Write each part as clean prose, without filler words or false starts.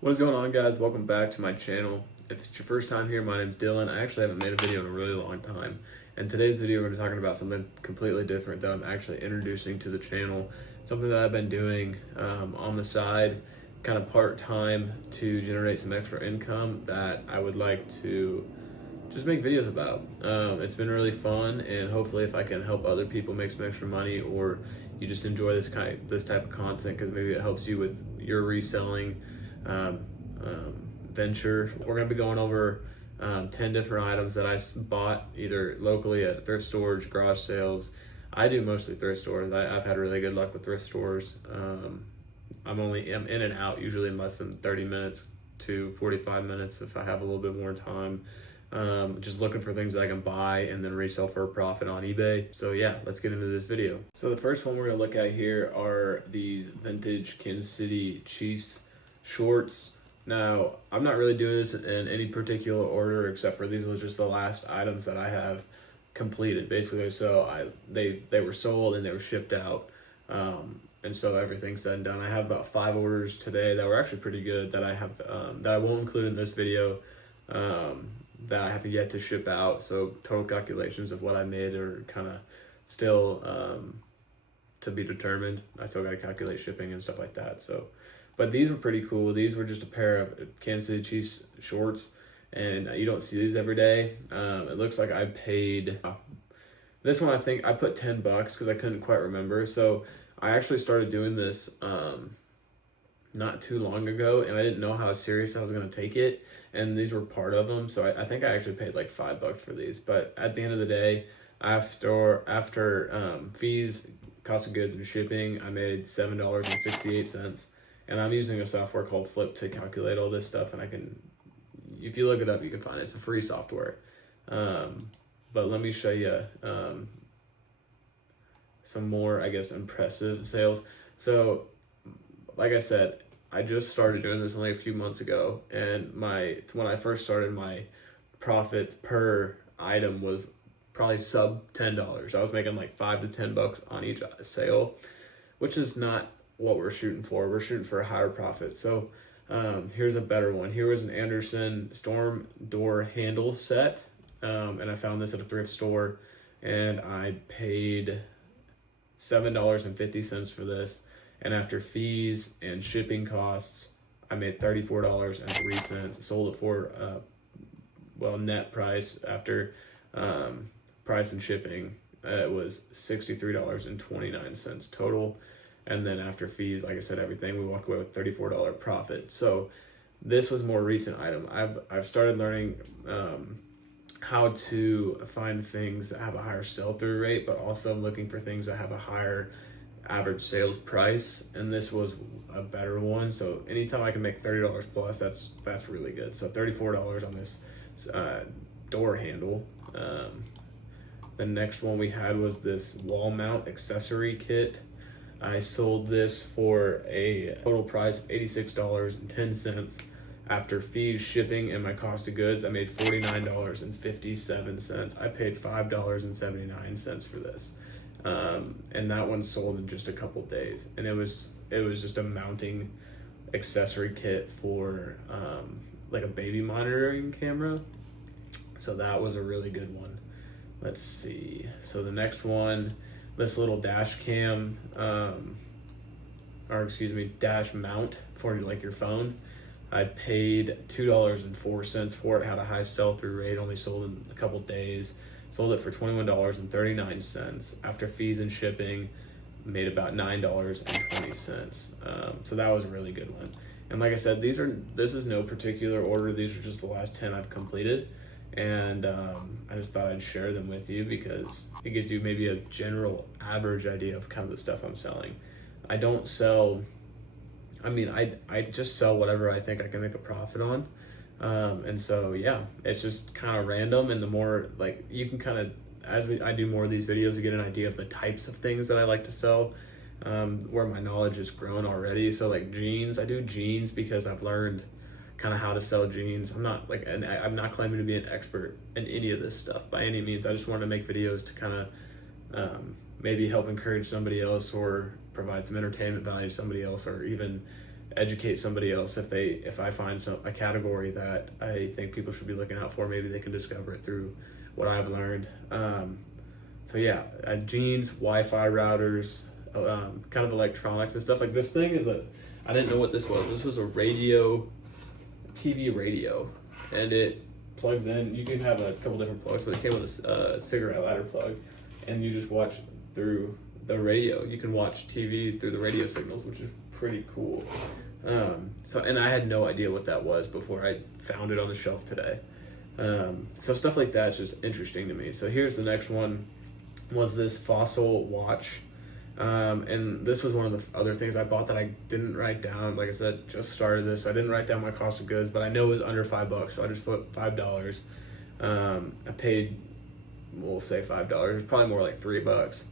What is going on, guys? Welcome back to my channel. If it's your first time here, my name's Dylan. I actually haven't made a video in a really long time. In today's video, we're going to be talking about something completely different that I'm actually introducing to the channel. Something that I've been doing on the side, kind of part-time, to generate some extra income that I would like to just make videos about. It's been really fun, and hopefully if I can help other people make some extra money, or you just enjoy this type of content because maybe it helps you with your reselling venture. We're going to be going over 10 different items that I bought either locally at thrift stores, garage sales. I do mostly thrift stores. I've had really good luck with thrift stores. I'm in and out usually in less than 30 minutes to 45 minutes if I have a little bit more time. Just looking for things that I can buy and then resell for a profit on eBay. So yeah, let's get into this video. So the first one we're gonna look at here are these vintage Kansas City Chiefs shorts. Now, I'm not really doing this in any particular order, except for these are just the last items that I have completed, basically. So they were sold and they were shipped out. And so everything's said and done. I have about 5 orders today that were actually pretty good that I have that I won't include in this video, that I have yet to ship out. So total calculations of what I made are kind of still to be determined. I still got to calculate shipping and stuff like that. So, but these were pretty cool. These were just a pair of Kansas City Chiefs shorts, and you don't see these every day. It looks like I paid this one. I think I put $10 because I couldn't quite remember. So I actually started doing this not too long ago, and I didn't know how serious I was going to take it, and these were part of them. So I think I actually paid like $5 for these. But at the end of the day, after fees, cost of goods, and shipping, I made $7.68. And I'm using a software called Flip to calculate all this stuff, and I can, if you look it up, you can find it. It's a free software. But let me show you some more, I guess, impressive sales. So, like I said, I just started doing this only a few months ago, and when I first started, my profit per item was probably sub $10. I was making like $5 to $10 on each sale, which is not what we're shooting for. We're shooting for a higher profit. So here's a better one. Here was an Anderson storm door handle set, and I found this at a thrift store, and I paid $7.50 for this. And after fees and shipping costs, I made $34.03. Sold it for net price after price and shipping. It was $63.29 total. And then after fees, like I said, everything, we walk away with $34 profit. So this was a more recent item. I've started learning how to find things that have a higher sell-through rate, but also I'm looking for things that have a higher average sales price, and this was a better one. So anytime I can make $30 plus, that's really good. So $34 on this door handle. The next one we had was this wall mount accessory kit. I sold this for a total price of $86.10. After fees, shipping, and my cost of goods, I made $49.57. I paid $5.79 for this. And that one sold in just a couple days. And it was just a mounting accessory kit for like a baby monitoring camera. So that was a really good one. Let's see. So the next one, this little dash cam, dash mount for like your phone. I paid $2.04 for it. Had a high sell-through rate, only sold in a couple days. Sold it for $21.39. After fees and shipping, made about $9.20. So that was a really good one. And like I said, this is no particular order. These are just the last 10 I've completed. And I just thought I'd share them with you because it gives you maybe a general average idea of kind of the stuff I'm selling. I don't sell, I just sell whatever I think I can make a profit on. And so, yeah, it's just kind of random. And the more, like, you can kind of, I do more of these videos, you get an idea of the types of things that I like to sell, where my knowledge has grown already. So like jeans, I do jeans because I've learned kind of how to sell jeans. I'm not claiming to be an expert in any of this stuff by any means. I just want to make videos to kind of maybe help encourage somebody else or provide some entertainment value to somebody else, or even educate somebody else if I find a category that I think people should be looking out for. Maybe they can discover it through what I've learned. So yeah, jeans, Wi-Fi routers, kind of electronics and stuff. Like this thing is I didn't know what this was. This was a TV radio, and it plugs in. You can have a couple different plugs, but it came with a cigarette lighter plug, and you just watch through the radio. You can watch TV through the radio signals, which is pretty cool. And I had no idea what that was before I found it on the shelf today. So stuff like that's just interesting to me. So here's the next one, was this Fossil watch. And this was one of the other things I bought that I didn't write down. Like I said, just started this, so I didn't write down my cost of goods, but I know it was under $5, so I just put $5. I paid, we'll say $5. It's probably more like $3.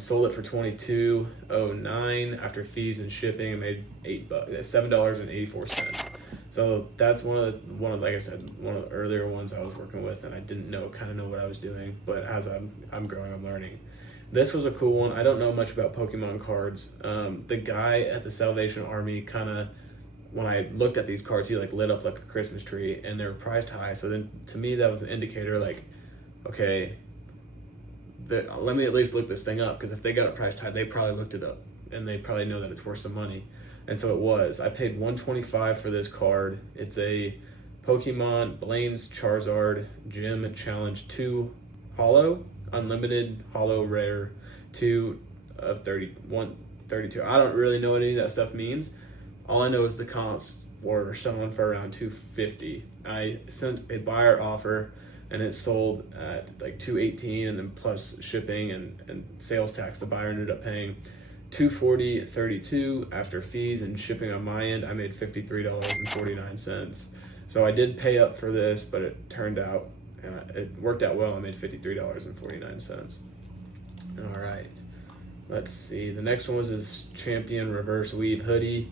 Sold it for $22.09 after fees and shipping. I made $7.84. So that's one of like I said, one of the earlier ones I was working with, and I didn't know what I was doing. But as I'm growing, I'm learning. This was a cool one. I don't know much about Pokemon cards. The guy at the Salvation Army when I looked at these cards, he lit up like a Christmas tree, and they were priced high. So then to me, that was an indicator okay, let me at least look this thing up, because if they got it priced high, they probably looked it up and they probably know that it's worth some money. And so it was. I paid $125 for this card. It's a Pokemon Blaine's Charizard Gym Challenge 2 Holo, Unlimited Holo Rare 2 of 32. I don't really know what any of that stuff means. All I know is the comps were selling for around $250. I sent a buyer offer, and it sold at $218, and then plus shipping and sales tax, the buyer ended up paying $240.32 after fees and shipping on my end. I made $53.49. So I did pay up for this, but it turned out, it worked out well. I made $53.49. All right, let's see. The next one was this Champion Reverse Weave hoodie.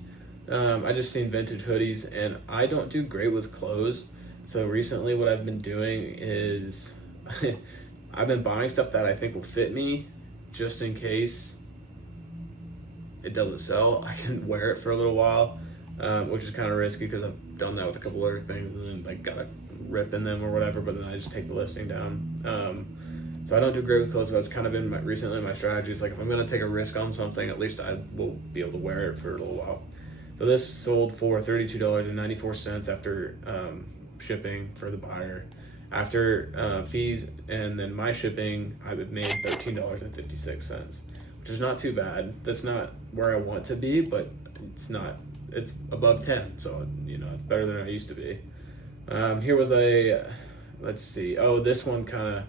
I just seen vintage hoodies, and I don't do great with clothes. So recently what I've been doing is I've been buying stuff that I think will fit me, just in case it doesn't sell. I can wear it for a little while, which is kind of risky because I've done that with a couple other things, and then got a rip in them or whatever, but then I just take the listing down. So I don't do great with clothes, but it's kind of been recently my strategy. It's if I'm going to take a risk on something, at least I will be able to wear it for a little while. So this sold for $32.94 after shipping for the buyer. After fees and then my shipping, I would made $13.56, which is not too bad. That's not where I want to be, but it's above 10, so it's better than I used to be. Here was let's see. Oh, this one kind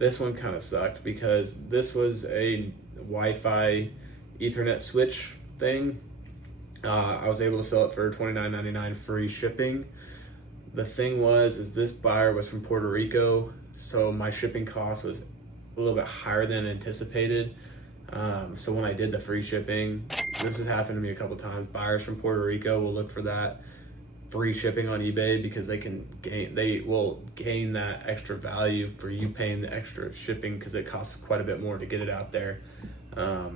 of sucked, because this was a Wi-Fi Ethernet switch thing. I was able to sell it for $29.99 free shipping. The thing is this buyer was from Puerto Rico, so my shipping cost was a little bit higher than anticipated. So when I did the free shipping, this has happened to me a couple times. Buyers from Puerto Rico will look for that free shipping on eBay, because they will gain that extra value for you paying the extra shipping, because it costs quite a bit more to get it out there.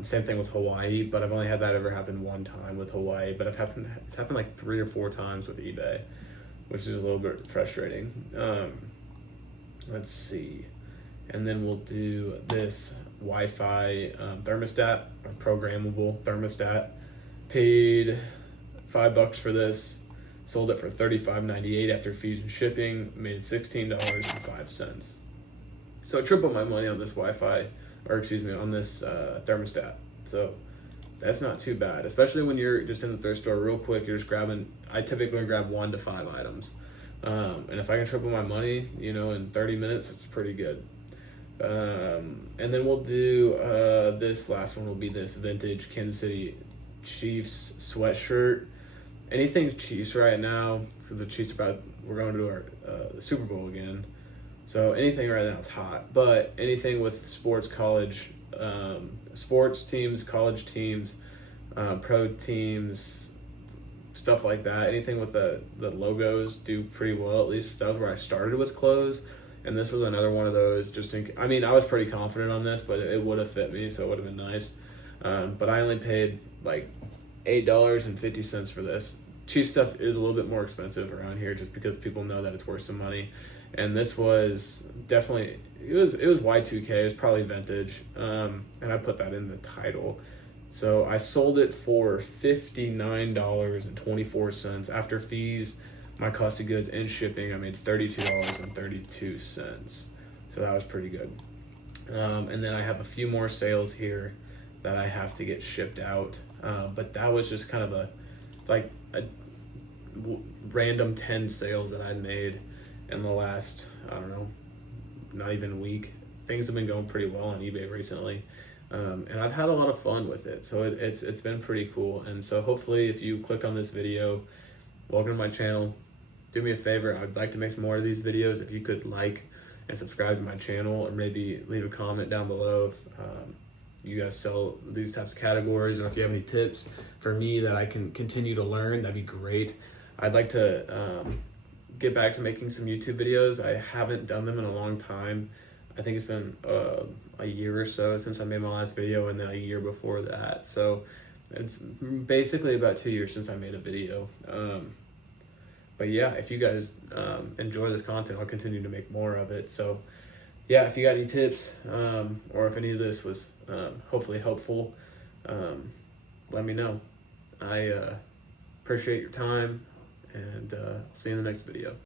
Same thing with Hawaii, but I've only had that ever happen one time with Hawaii, but it's happened like 3 or 4 times with eBay, which is a little bit frustrating. Let's see. And then we'll do this Wi-Fi thermostat, a programmable thermostat. Paid $5 for this, sold it for $35.98 after fees and shipping, made $16.05. So I tripled my money on this on this thermostat. So that's not too bad, especially when you're just in the thrift store real quick. You're just I typically grab 1 to 5 items. And if I can triple my money, in 30 minutes, it's pretty good. And then we'll do, this last one will be this vintage Kansas City Chiefs sweatshirt. Anything Chiefs right now, because the Chiefs we're going to the Super Bowl again. So anything right now is hot, but anything with sports teams, college teams, pro teams, stuff like that. Anything with the logos do pretty well. At least that was where I started with clothes, and this was another one of those. I was pretty confident on this, but it would have fit me, so it would have been nice. But I only paid $8.50 for this. Cheap stuff is a little bit more expensive around here just because people know that it's worth some money. And this was definitely, it was Y2K, it was probably vintage. And I put that in the title. So I sold it for $59.24 after fees, my cost of goods and shipping. I made $32.32. So that was pretty good. And then I have a few more sales here that I have to get shipped out. But that was just kind of a random 10 sales that I made in the last, I don't know, not even a week. Things have been going pretty well on eBay recently. And I've had a lot of fun with it. So it's been pretty cool. And so hopefully if you click on this video, welcome to my channel. Do me a favor, I'd like to make some more of these videos. If you could like and subscribe to my channel, or maybe leave a comment down below if you guys sell these types of categories, or if you have any tips for me that I can continue to learn, that'd be great. I'd like to get back to making some YouTube videos. I haven't done them in a long time. I think it's been a year or so since I made my last video, and then a year before that. So it's basically about 2 years since I made a video. But yeah, if you guys enjoy this content, I'll continue to make more of it. So yeah, if you got any tips, or if any of this was hopefully helpful, let me know. I appreciate your time, and see you in the next video.